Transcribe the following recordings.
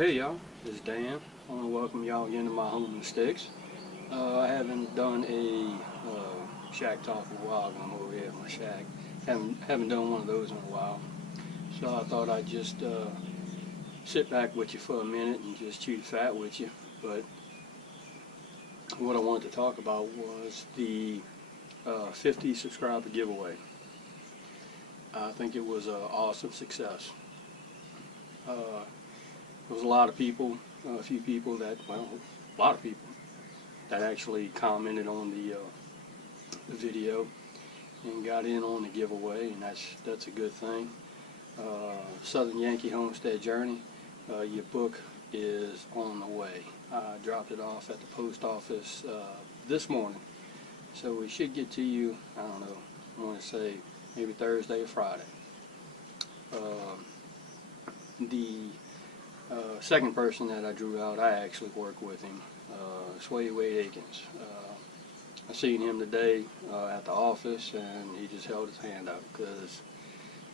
Hey y'all, this is Dan. I want to welcome y'all again to my home in the sticks. I haven't done a shack talk in a while. I'm over here at my shack. Haven't done one of those in a while. So I thought I'd just sit back with you for a minute and just chew the fat with you. But what I wanted to talk about was the 50 subscriber giveaway. I think it was an awesome success. There was a lot of people, a few people that, well, a lot of people that actually commented on the video and got in on the giveaway, and that's a good thing. Southern Yankee Homestead Journey, your book is on the way. I dropped it off at the post office this morning, so we should get to you, I don't know, I want to say maybe Thursday or Friday. The second person that I drew out, I actually work with him, Sway Wade Akins. I seen him today at the office, and he just held his hand out because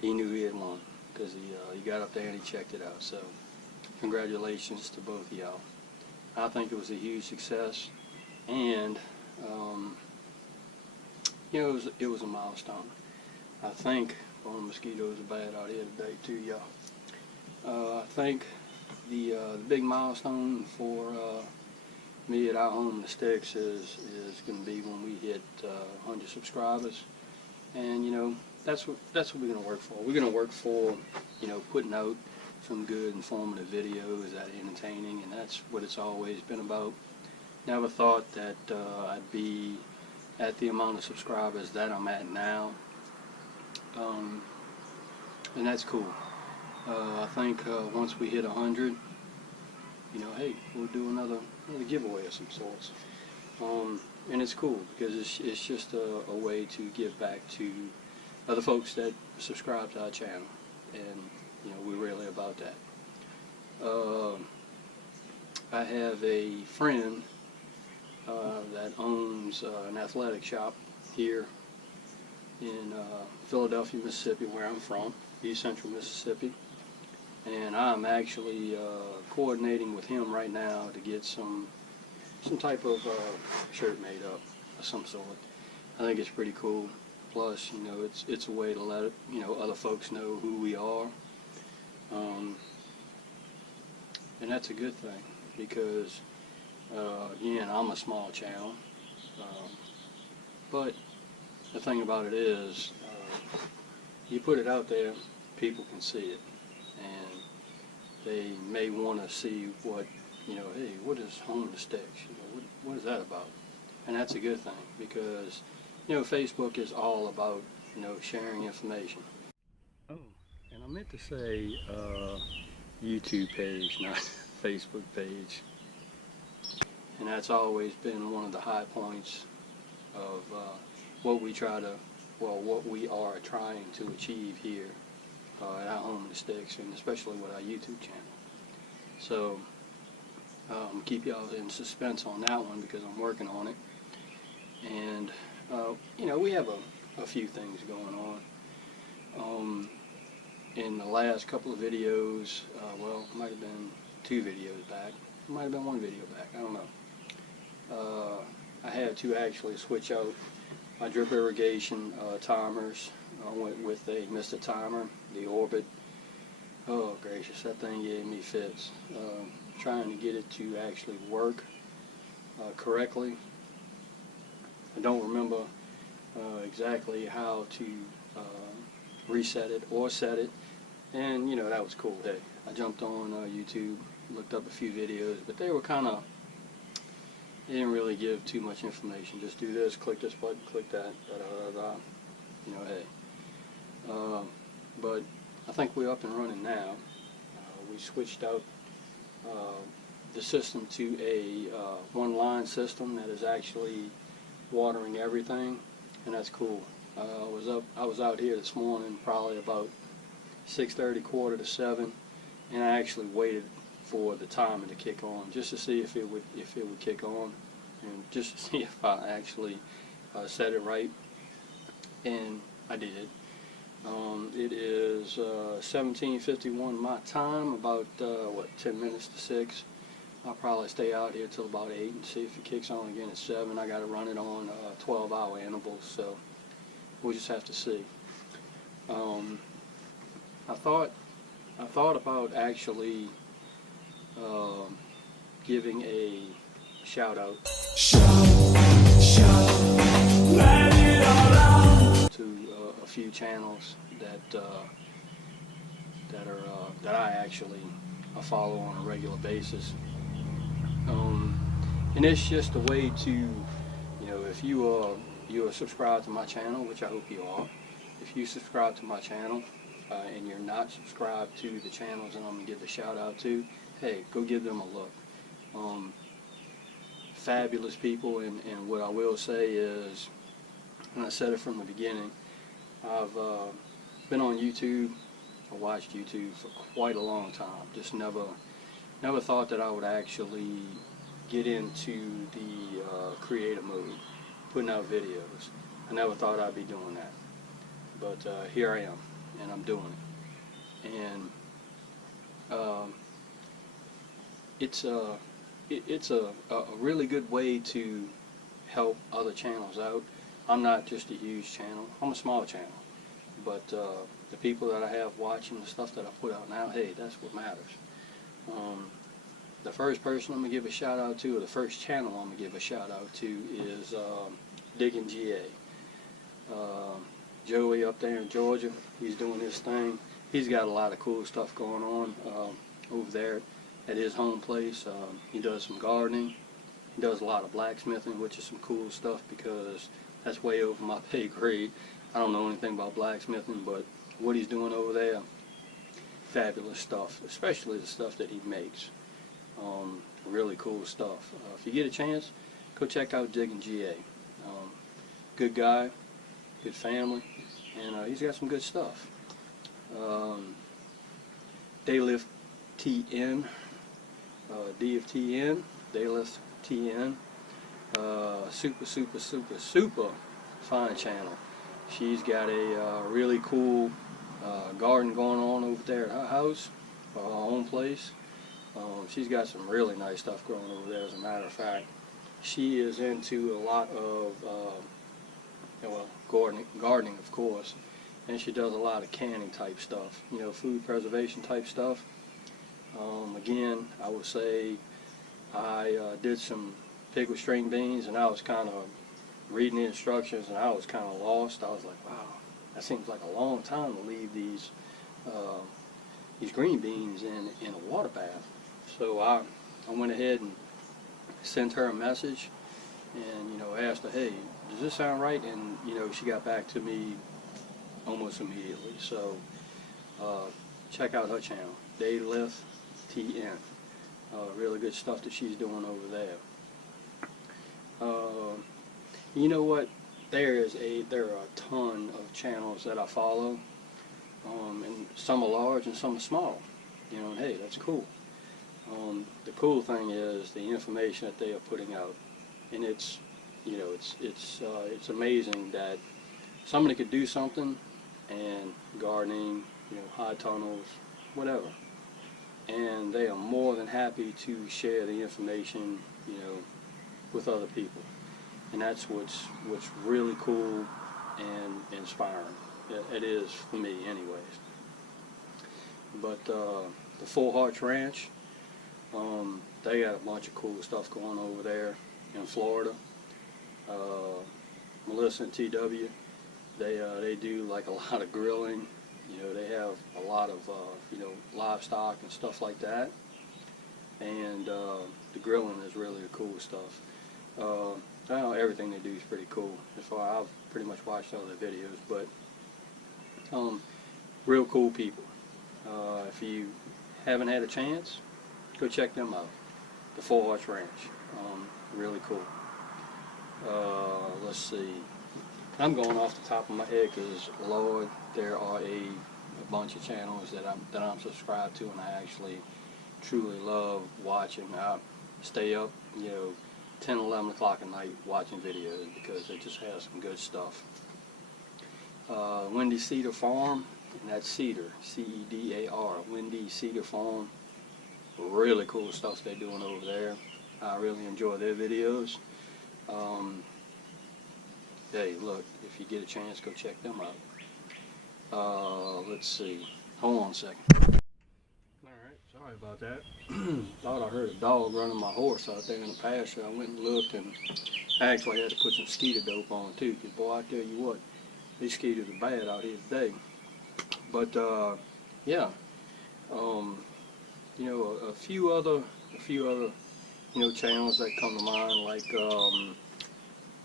he knew he had won, because he got up there and he checked it out. So congratulations to both of y'all. I think it was a huge success, and you know, it was a milestone. I think, the mosquitoes are bad out here today too, y'all. I think the big milestone for me at our home in the sticks is going to be when we hit 100 subscribers, and you know, that's what we're going to work for. We're going to work for, you know, putting out some good informative videos that are entertaining, and that's what it's always been about. Never thought that I'd be at the amount of subscribers that I'm at now, and that's cool. I think once we hit 100, you know, hey, we'll do another giveaway of some sorts. And it's cool because it's just a way to give back to other folks that subscribe to our channel, and you know, we're really about that. I have a friend that owns an athletic shop here in Philadelphia, Mississippi, where I'm from, East Central Mississippi. And I'm actually coordinating with him right now to get some type of shirt made up of some sort. I think it's pretty cool. Plus, you know, it's a way to let you know, other folks know who we are, and that's a good thing because again, I'm a small channel, but the thing about it is, you put it out there, people can see it. And they may want to see what, you know, hey, what is Home in the Sticks? You know, what is that about? And that's a good thing because, you know, Facebook is all about, you know, sharing information. Oh, and I meant to say YouTube page, not Facebook page. And that's always been one of the high points of what we are trying to achieve here at our Home in the Sticks, and especially with our YouTube channel. So keep y'all in suspense on that one because I'm working on it. And you know, we have a few things going on. In the last couple of videos, well, it might have been 2 videos back, it might have been 1 video back, I don't know. I had to actually switch out my drip irrigation timers. I went with a Mr. Timer, the Orbit. Oh gracious, that thing gave me fits. Trying to get it to actually work correctly. I don't remember exactly how to reset it or set it, and you know, that was cool. Hey, I jumped on YouTube, looked up a few videos, but they were kind of, they didn't really give too much information. Just do this, click this button, click that, da-da-da-da. You know, hey. But I think we're up and running now. We switched out the system to a one-line system that is actually watering everything, and that's cool. I was out here this morning, probably about 6:30, 6:45, and I actually waited for the timer to kick on just to see if it would kick on, and just to see if I actually set it right, and I did. It is 17:51 my time, about 10 minutes to 6. I'll probably stay out here till about 8 and see if it kicks on again at 7. I got to run it on 12-hour intervals, so we'll just have to see. I thought about actually giving a shout out to a few channels that I actually follow on a regular basis. And it's just a way to, if you are subscribed to my channel, which I hope you are. If you subscribe to my channel and you're not subscribed to the channels that I'm going to give a shout out to, hey, go give them a look. Fabulous people, and what I will say is, and I said it from the beginning, I've been on YouTube. I watched YouTube for quite a long time. Just never thought that I would actually get into the creative mode, putting out videos. I never thought I'd be doing that, but here I am, and I'm doing it. And it's a really good way to help other channels out. I'm not just a huge channel. I'm a small channel, but the people that I have watching the stuff that I put out now, hey, that's what matters. The first person I'm going to give a shout out to, or the first channel I'm going to give a shout out to, is Digging GA. Joey up there in Georgia, he's doing his thing. He's got a lot of cool stuff going on over there at his home place. He does some gardening. He does a lot of blacksmithing, which is some cool stuff because that's way over my pay grade. I don't know anything about blacksmithing, but what he's doing over there, fabulous stuff, especially the stuff that he makes. Really cool stuff. If you get a chance, go check out Digging GA. Good guy, good family, and he's got some good stuff. Daylift TN, D of TN, Daylift TN, super fine channel. She's got a really cool garden going on over there at her house, her own place. She's got some really nice stuff growing over there. As a matter of fact, she is into a lot of gardening, of course, and she does a lot of canning type stuff, food preservation type stuff. Again, I would say I did some pickled string beans, and I was kind of reading the instructions, and I was kind of lost. I was like, wow, that seems like a long time to leave these green beans in a water bath. So I went ahead and sent her a message, and asked her, hey, does this sound right? And she got back to me almost immediately. So check out her channel, Daylift TN. Really good stuff that she's doing over there. You know what? There are a ton of channels that I follow, and some are large and some are small. And hey, that's cool. The cool thing is the information that they are putting out, and it's amazing that somebody could do something, and gardening, high tunnels, whatever, and they are more than happy to share the information, with other people, and that's what's really cool and inspiring. It is for me, anyways. But the Full Hearts Ranch, they got a bunch of cool stuff going over there in Florida. Melissa and TW, they do like a lot of grilling. They have a lot of livestock and stuff like that, and the grilling is really the cool stuff. Everything they do is pretty cool. As far I've pretty much watched all their videos, but real cool people. If you haven't had a chance, go check them out. The Full Hearts Ranch, really cool. Let's see. I'm going off the top of my head because, Lord, there are a bunch of channels that I'm subscribed to, and I actually truly love watching. I stay up, 10, 11 o'clock at night watching videos because they just have some good stuff. Windy Cedar Farm, and that's Cedar, C-E-D-A-R, Windy Cedar Farm. Really cool stuff they're doing over there. I really enjoy their videos. Hey, look, if you get a chance, go check them out. Let's see. Hold on a second. Alright, sorry about that. Thought I heard a dog running my horse out there in the pasture. I went and looked, and I actually had to put some mosquito dope on too, because boy, I tell you what, these mosquitoes are bad out here today. But yeah, you know, a few other you know, channels that come to mind, like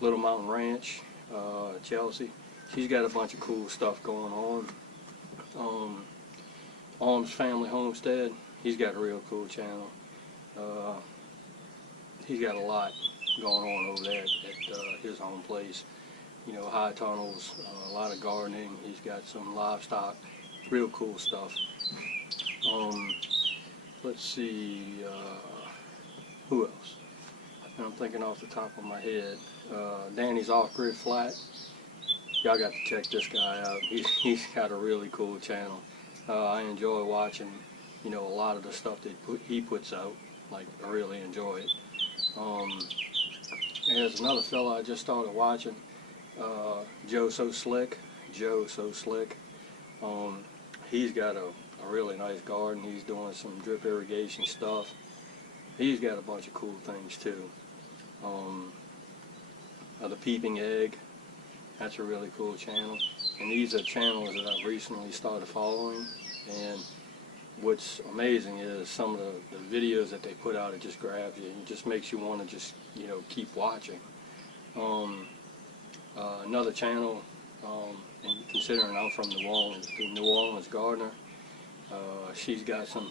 Little Mountain Ranch, Chelsea. She's got a bunch of cool stuff going on. Arms Family Homestead, he's got a real cool channel. He's got a lot going on over there at his home place. You know, high tunnels, a lot of gardening. He's got some livestock, real cool stuff. Let's see, who else? And I'm thinking off the top of my head. Danny's Off-Grid Flat. Y'all got to check this guy out. He's got a really cool channel. I enjoy watching, you know, a lot of the stuff that he puts out. Like, I really enjoy it. There's another fella I just started watching, Joe So Slick. Joe So Slick. He's got a really nice garden. He's doing some drip irrigation stuff. He's got a bunch of cool things too. The Peeping Egg, that's a really cool channel. And these are channels that I've recently started following. And what's amazing is some of the videos that they put out, it just grabs you and it just makes you want to just, you know, keep watching. Another channel, and considering I'm from New Orleans, the New Orleans Gardener, she's got some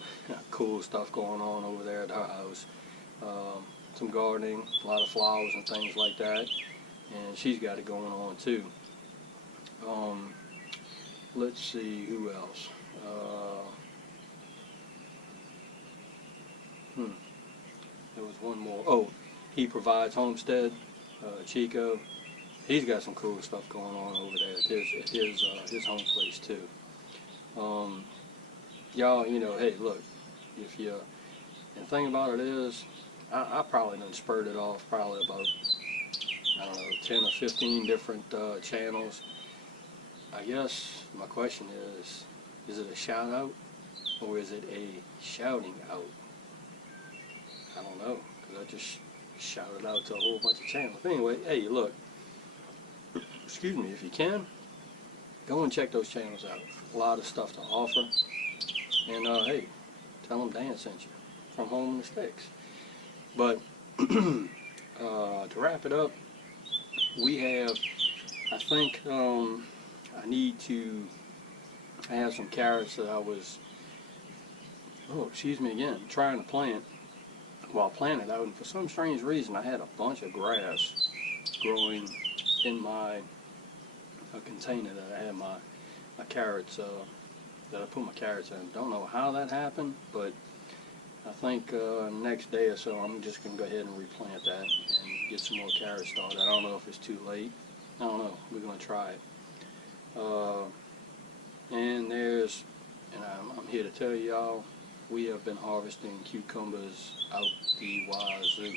cool stuff going on over there at her house. Some gardening, a lot of flowers and things like that, and she's got it going on too. Let's see, who else? There was one more. Oh, He Provides Homestead, Chico. He's got some cool stuff going on over there at his home place too. Y'all, you know, hey, look, if you, and the thing about it is, I probably done spurred it off probably about, I don't know, 10 or 15 different channels. I guess my question is it a shout out or is it a shouting out? I don't know, because I just shouted out to a whole bunch of channels. But anyway, hey, look, excuse me, if you can, go and check those channels out. A lot of stuff to offer. And hey, tell them Dan sent you from Home in the Sticks. But to wrap it up, we have, I think I have some carrots that I was, trying to plant. Well, I planted out, and for some strange reason, I had a bunch of grass growing in my container that I had my carrots, that I put my carrots in. Don't know how that happened, but I think next day or so, I'm just going to go ahead and replant that and get some more carrots started. I don't know if it's too late. I don't know. We're going to try it. And I'm here to tell y'all, we have been harvesting cucumbers out the wazoo.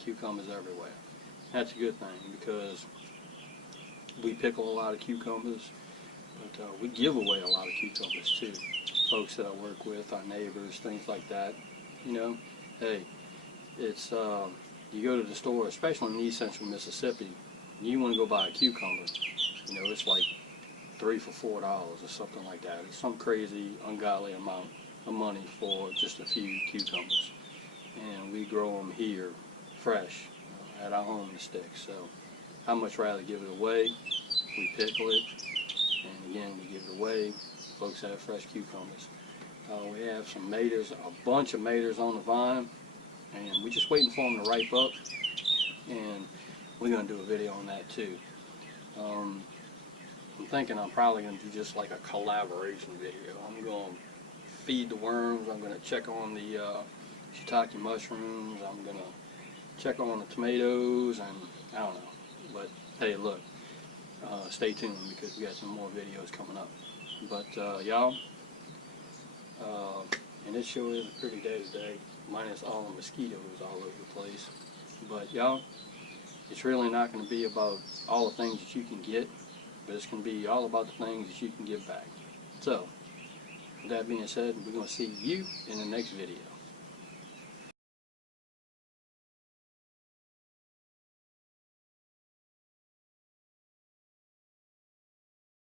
Cucumbers everywhere. That's a good thing because we pickle a lot of cucumbers, but we give away a lot of cucumbers too. Folks that I work with, our neighbors, things like that. You know, hey, it's you go to the store, especially in East Central Mississippi, you want to go buy a cucumber. You know, it's like $3 for $4 or something like that. It's some crazy, ungodly amount of money for just a few cucumbers. And we grow them here, fresh, at our Home in the Sticks. So I'd much rather give it away. We pickle it, and again, we give it away. Folks have fresh cucumbers. We have some maters, a bunch of maters on the vine, and we're just waiting for them to ripe up, and we're going to do a video on that too. I'm thinking I'm probably going to do just like a collaboration video. I'm going to feed the worms, I'm going to check on the shiitake mushrooms, I'm going to check on the tomatoes, and I don't know. But hey, look, stay tuned because we got some more videos coming up. But y'all, and this sure is a pretty day today, minus all the mosquitoes all over the place. But y'all, it's really not going to be about all the things that you can get, but it's going to be all about the things that you can give back. So, with that being said, we're going to see you in the next video.